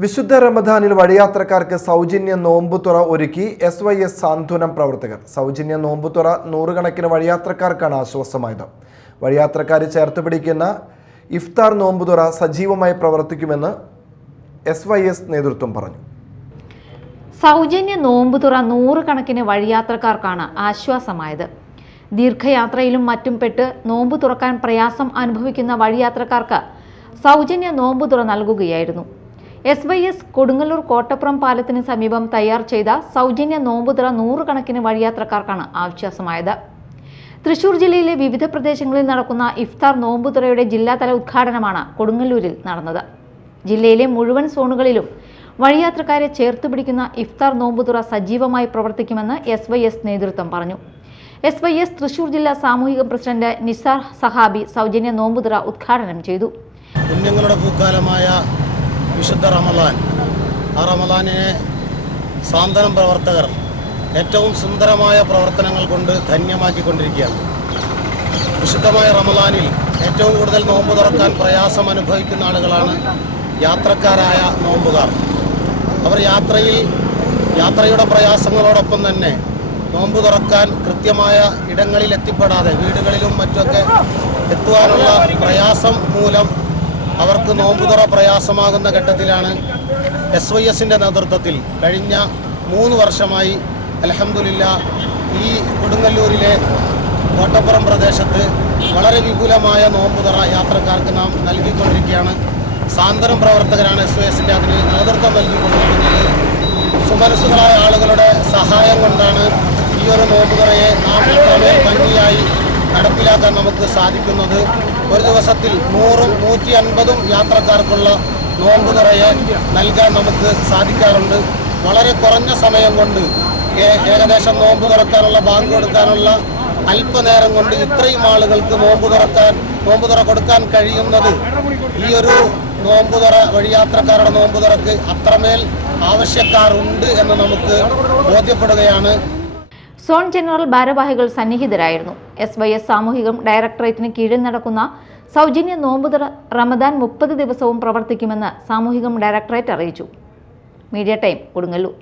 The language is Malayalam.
വിശുദ്ധ റമദാനിൽ വഴിയാത്രക്കാർക്ക് സൗജന്യ നോമ്പുതുറ ഒരുക്കി SYS സാന്ത്വനം പ്രവർത്തകർ. സൗജന്യ നോമ്പുതുറ നൂറുകണക്കിന് വഴിയാത്രക്കാർക്കാണ് ആശ്വാസമായത്. വഴിയാത്രക്കാരെ ചേർത്ത് പിടിക്കുന്ന ഇഫ്താർ നോമ്പുതുറ സജീവമായി പ്രവർത്തിക്കുമെന്ന് SYS നേതൃത്വം പറഞ്ഞു. സൗജന്യ നോമ്പുതുറ നൂറുകണക്കിന് വഴിയാത്രക്കാർക്കാണ് ആശ്വാസമായത്. ദീർഘയാത്രയിലും മറ്റും പെട്ട് നോമ്പ് തുറക്കാൻ പ്രയാസം അനുഭവിക്കുന്ന വഴിയാത്രക്കാർക്ക് സൗജന്യ നോമ്പുതുറ നൽകുകയായിരുന്നു. SYS കൊടുങ്ങല്ലൂർ കോട്ടപ്പുറം പാലത്തിന് സമീപം തയ്യാർ ചെയ്ത സൗജന്യ നോമ്പുതുറ നൂറുകണക്കിന് വഴിയാത്രക്കാർക്കാണ് ആശ്വാസമായത്. തൃശൂർ ജില്ലയിലെ വിവിധ പ്രദേശങ്ങളിൽ നടക്കുന്ന ഇഫ്താർ നോമ്പുതുറയുടെ ജില്ലാതല ഉദ്ഘാടനമാണ് കൊടുങ്ങല്ലൂരിൽ നടന്നത്. ജില്ലയിലെ മുഴുവൻ സോണുകളിലും വഴിയാത്രക്കാരെ ചേർത്ത് പിടിക്കുന്ന ഇഫ്താർ നോമ്പുതുറ സജീവമായി പ്രവർത്തിക്കുമെന്ന് SYS നേതൃത്വം പറഞ്ഞു. SYS തൃശൂർ ജില്ലാ സാമൂഹിക പ്രസിഡന്റ് നിസാർ സഹാബി സൗജന്യ നോമ്പുതുറ ഉദ്ഘാടനം ചെയ്തു. കുഞ്ഞുങ്ങളുടെ പൂക്കാലമായ വിശുദ്ധ റമദാൻ, ആ റമദാനിനെ സാന്ത്വനം പ്രവർത്തകർ ഏറ്റവും സുന്ദരമായ പ്രവർത്തനങ്ങൾ കൊണ്ട് ധന്യമാക്കിക്കൊണ്ടിരിക്കുകയാണ്. വിശുദ്ധമായ റമദാനിൽ ഏറ്റവും കൂടുതൽ നോമ്പ് തുറക്കാൻ പ്രയാസം അനുഭവിക്കുന്ന ആളുകളാണ് യാത്രക്കാരായ നോമ്പുകാർ. അവർ യാത്രയുടെ പ്രയാസങ്ങളോടൊപ്പം തന്നെ നോമ്പ് തുറക്കാൻ കൃത്യമായ ഇടങ്ങളിൽ എത്തിപ്പെടാതെ വീടുകളിലും മറ്റൊക്കെ എത്തുവാനുള്ള പ്രയാസം മൂലം അവർക്ക് നോമ്പുതുറ പ്രയാസമാകുന്ന ഘട്ടത്തിലാണ് SYSന്റെ നേതൃത്വത്തിൽ കഴിഞ്ഞ 3 വർഷമായി അൽഹംദുലില്ലാഹ് ഈ കൊടുങ്ങല്ലൂരിലെ കോട്ടപ്പുറം പ്രദേശത്ത് വളരെ വിപുലമായ നോമ്പുതുറ യാത്രക്കാർക്ക് നാം നൽകിക്കൊണ്ടിരിക്കുകയാണ്. സാന്ത്വനം പ്രവർത്തകരാണ് SYSന്റെ അതിന് നേതൃത്വം നൽകിക്കൊണ്ടിരിക്കുന്നത്. സുമനസ്സുകളായ ആളുകളുടെ സഹായം കൊണ്ടാണ് ഈ ഒരു നോമ്പുതുറയെ നാം ഇത്രമേൽ ഭംഗിയായി നടപ്പിലാക്കാൻ നമുക്ക് സാധിക്കുന്നത്. ഒരു ദിവസത്തിൽ 100ഉം 150ഉം യാത്രക്കാർക്കുള്ള നോമ്പുതുറയെ നൽകാൻ നമുക്ക് സാധിക്കാറുണ്ട്. വളരെ കുറഞ്ഞ സമയം കൊണ്ട് ഏകദേശം നോമ്പ് തുറക്കാനുള്ള ബാങ്ക് കൊടുക്കാനുള്ള അല്പനേരം കൊണ്ട് ഇത്രയും ആളുകൾക്ക് നോമ്പുതുറ കൊടുക്കാൻ കഴിയുന്നത് ഈ ഒരു നോമ്പുതുറ വഴിയാത്രക്കാരുടെ നോമ്പുതുറക്ക് അത്രമേൽ ആവശ്യക്കാരുണ്ട് എന്ന് നമുക്ക് ബോധ്യപ്പെടുകയാണ്. സോൺ ജനറൽ ഭാരവാഹികൾ സന്നിഹിതരായിരുന്നു. SYS സാമൂഹികം ഡയറക്ടറേറ്റിന് കീഴിൽ നടക്കുന്ന സൗജന്യ നോമ്പുതുറ റമദാൻ 30 ദിവസവും പ്രവർത്തിക്കുമെന്ന് സാമൂഹികം ഡയറക്ടറേറ്റ് അറിയിച്ചു. Media time Kodungallur.